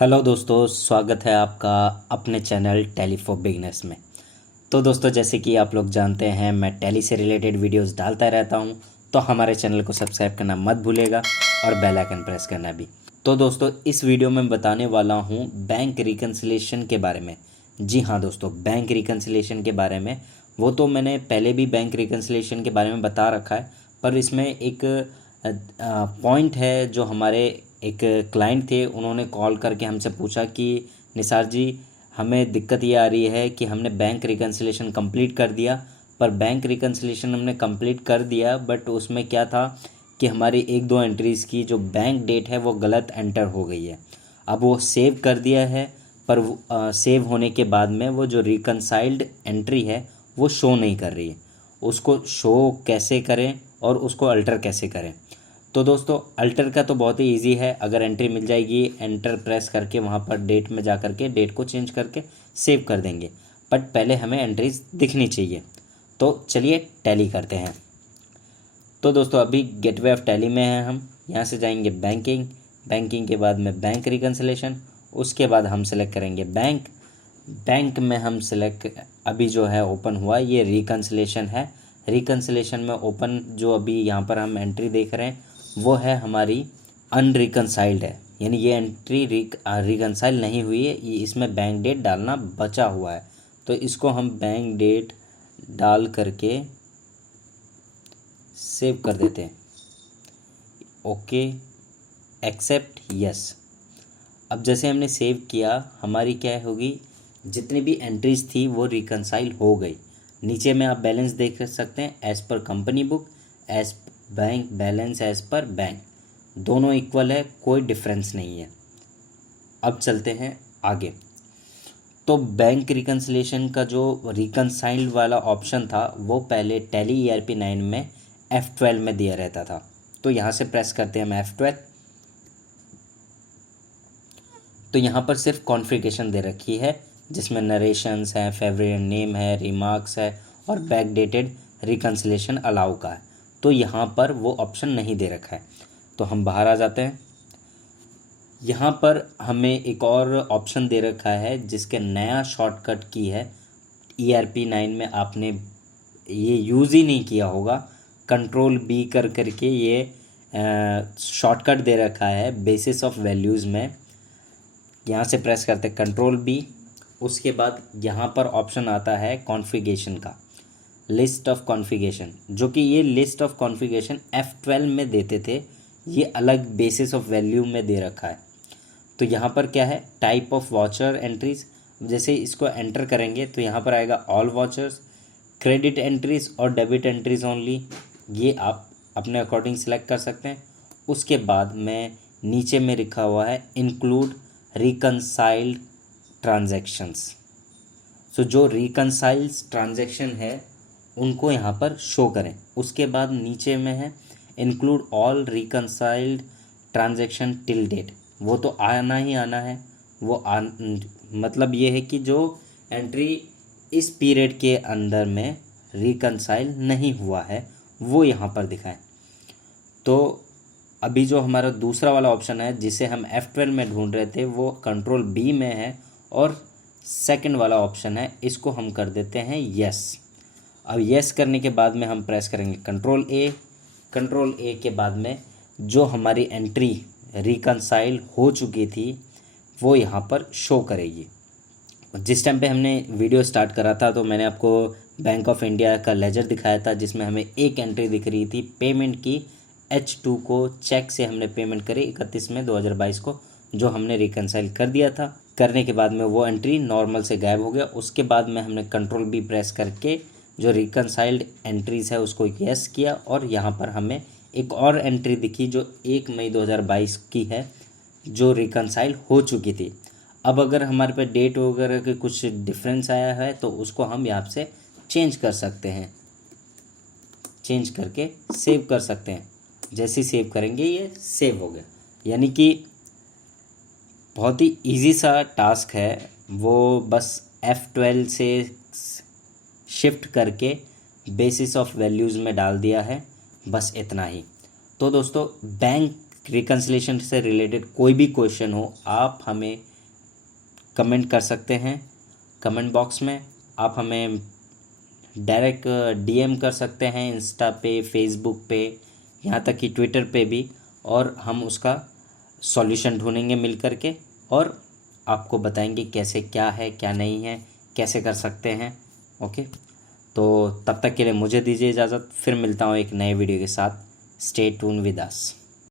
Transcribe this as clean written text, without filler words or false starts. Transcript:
Hello दोस्तों, स्वागत है आपका अपने चैनल टैली फॉर बिगिनर्स में। तो दोस्तों, जैसे कि आप लोग जानते हैं, मैं टैली से रिलेटेड वीडियोस डालता रहता हूं, तो हमारे चैनल को सब्सक्राइब करना मत भूलिएगा और बेल आइकन प्रेस करना भी। तो दोस्तों, इस वीडियो में बताने वाला हूं बैंक रिकन्सिलिएशन के बारे में। जी हाँ दोस्तों, बैंक रिकन्सिलिएशन के बारे में। वो तो मैंने पहले भी बैंक रिकन्सिलिएशन के बारे में बता रखा है, पर इसमें एक पॉइंट है जो हमारे एक क्लाइंट थे, उन्होंने कॉल करके हमसे पूछा कि निसार जी, हमें दिक्कत ये आ रही है कि हमने बैंक रिकन्सिलिएशन कंप्लीट कर दिया, पर बैंक रिकन्सिलिएशन हमने कंप्लीट कर दिया बट उसमें क्या था कि हमारी एक दो एंट्रीज़ की जो बैंक डेट है वो गलत एंटर हो गई है। अब वो सेव कर दिया है, पर सेव होने के बाद में वो जो रिकन्साइल्ड एंट्री है वो शो नहीं कर रही है। उसको शो कैसे करें और उसको अल्टर कैसे करें? तो दोस्तों, अल्टर का तो बहुत ही इजी है। अगर एंट्री मिल जाएगी, एंटर प्रेस करके वहाँ पर डेट में जा करके डेट को चेंज करके सेव कर देंगे, बट पहले हमें एंट्रीज दिखनी चाहिए। तो चलिए टैली करते हैं। तो दोस्तों, अभी गेटवे ऑफ टैली में हैं हम। यहाँ से जाएंगे बैंकिंग, बैंकिंग के बाद में बैंक रिकन्सिलेशन, उसके बाद हम सेलेक्ट करेंगे बैंक। बैंक में हम सेलेक्ट अभी जो है ओपन हुआ ये रिकन्सिलेशन है। रिकन्सिलेशन में ओपन जो अभी यहाँ पर हम एंट्री देख रहे हैं वो है हमारी अनरिकन्साइल्ड है, यानी ये एंट्री रिकन्साइल नहीं हुई है, ये इसमें बैंक डेट डालना बचा हुआ है। तो इसको हम बैंक डेट डाल करके सेव कर देते हैं। Okay, accept, yes. अब जैसे हमने सेव किया, हमारी क्या होगी, जितनी भी एंट्रीज थी वो रिकन्साइल हो गई। नीचे में आप बैलेंस देख सकते हैं, as per company book, as bank balance as per bank, दोनों इक्वल है, कोई डिफरेंस नहीं है। अब चलते हैं आगे। तो बैंक रिकन्सिलेशन का जो रिकन्साइल्ड वाला ऑप्शन था वो पहले टैली ERP9 में F12 में दिया रहता था। तो यहाँ से प्रेस करते हैं हम F12। तो यहाँ पर सिर्फ कॉन्फ़िगरेशन दे रखी है, जिसमें नरेशंस हैं, फेवरेट नेम है, रिमार्क्स है और बैक डेटेड रिकन्सिलेशन अलाउ का है। तो यहाँ पर वो ऑप्शन नहीं दे रखा है। तो हम बाहर आ जाते हैं। यहाँ पर हमें एक और ऑप्शन दे रखा है जिसके नया शॉर्टकट की है। ERP9 में आपने ये यूज़ ही नहीं किया होगा। Ctrl+B कर करके ये शॉर्टकट दे रखा है बेसिस ऑफ वैल्यूज़ में। यहाँ से प्रेस करते हैं Ctrl+B। उसके बाद यहाँ पर ऑप्शन आता है कॉन्फ़िगरेशन का, लिस्ट ऑफ कॉन्फ़िगरेशन, जो कि ये लिस्ट ऑफ कॉन्फ़िगरेशन F12 में देते थे, ये अलग बेसिस ऑफ वैल्यू में दे रखा है। तो यहाँ पर क्या है, टाइप ऑफ वॉचर एंट्रीज़। जैसे इसको एंटर करेंगे तो यहाँ पर आएगा ऑल वॉचर्स, क्रेडिट एंट्रीज़ और डेबिट एंट्रीज़ ओनली। ये आप अपने अकॉर्डिंग सेलेक्ट कर सकते हैं। उसके बाद में नीचे में लिखा हुआ है इंक्लूड रिकन्साइल्ड ट्रांजैक्शंस। सो जो रिकन्साइल्स ट्रांजैक्शन है उनको यहाँ पर शो करें। उसके बाद नीचे में है include all reconciled transaction till date, वो तो आना ही आना है। मतलब ये है कि जो एंट्री इस पीरियड के अंदर में रिकन्साइल नहीं हुआ है वो यहाँ पर दिखाएं। तो अभी जो हमारा दूसरा वाला ऑप्शन है जिसे हम F12 में ढूंढ रहे थे वो Ctrl+B में है, और सेकंड वाला ऑप्शन है, इसको हम कर देते हैं यस। अब यस करने के बाद में हम प्रेस करेंगे Ctrl+A। Ctrl+A के बाद में जो हमारी एंट्री रिकन्साइल हो चुकी थी वो यहाँ पर शो करेगी। जिस टाइम पे हमने वीडियो स्टार्ट करा था तो मैंने आपको बैंक ऑफ इंडिया का लेजर दिखाया था, जिसमें हमें एक एंट्री दिख रही थी पेमेंट की। H2 को चेक से हमने पेमेंट करी 31 मई 2022 को, जो हमने रिकन्साइल कर दिया था। करने के बाद में वो एंट्री नॉर्मल से गायब हो गया। उसके बाद में हमने Ctrl+B प्रेस करके जो रिकन्साइल्ड एंट्रीज़ है उसको यस किया, और यहाँ पर हमें एक और एंट्री दिखी जो 1 मई 2022 की है, जो रिकन्साइल हो चुकी थी। अब अगर हमारे पे डेट वगैरह के कुछ डिफरेंस आया है तो उसको हम यहाँ से चेंज कर सकते हैं, चेंज करके सेव कर सकते हैं। जैसे ही सेव करेंगे ये सेव हो गया। यानी कि बहुत ही इजी सा टास्क है, वो बस F12 से शिफ्ट करके बेसिस ऑफ वैल्यूज़ में डाल दिया है, बस इतना ही। तो दोस्तों, बैंक रिकन्सिलेशन से रिलेटेड कोई भी क्वेश्चन हो आप हमें कमेंट कर सकते हैं कमेंट बॉक्स में। आप हमें डायरेक्ट डीएम कर सकते हैं इंस्टा पे, फेसबुक पे, यहाँ तक कि ट्विटर पे भी, और हम उसका सॉल्यूशन ढूंढेंगे मिल कर के और आपको बताएंगे कैसे क्या है क्या नहीं है, कैसे कर सकते हैं। ओके, तो तब तक के लिए मुझे दीजिए इजाज़त, फिर मिलता हूँ एक नए वीडियो के साथ। Stay tune with us.